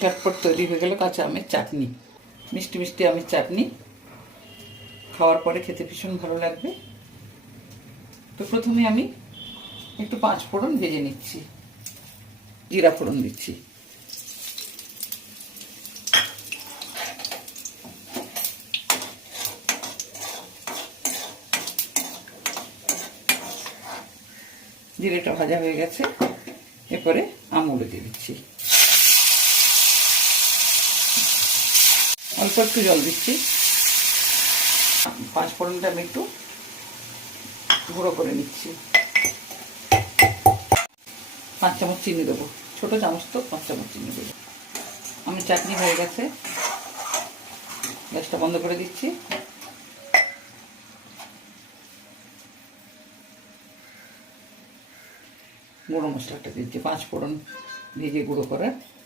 চটপট তৈরি হয়ে গেল কাঁচা আমের চাটনি। মিষ্টি মিষ্টি আমের চাটনি খাওয়ার পরে খেতে ভীষণ ভালো লাগবে। তো প্রথমে আমি একটু 5 ফোড়ন ভেজে নিচ্ছি, জিরা ফোড়ন দিচ্ছি। জিরেটা ভাজা হয়ে গেছে, এরপরে আমগুলো দিয়ে দিচ্ছি। অল্প একটু জল দিচ্ছি। 5 ফোড়নটা আমি একটু গুঁড়ো করে নিচ্ছি। 5 চামচ চিনি দেবো, ছোটো চামচ তো 5 চামচ চিনি দেবো। আমি চাটনি হয়ে গেছে, গ্যাসটা বন্ধ করে দিচ্ছি। গুঁড়ো মশলাটা দিচ্ছি, 5 ফোড়ন ভেজে গুঁড়ো করে।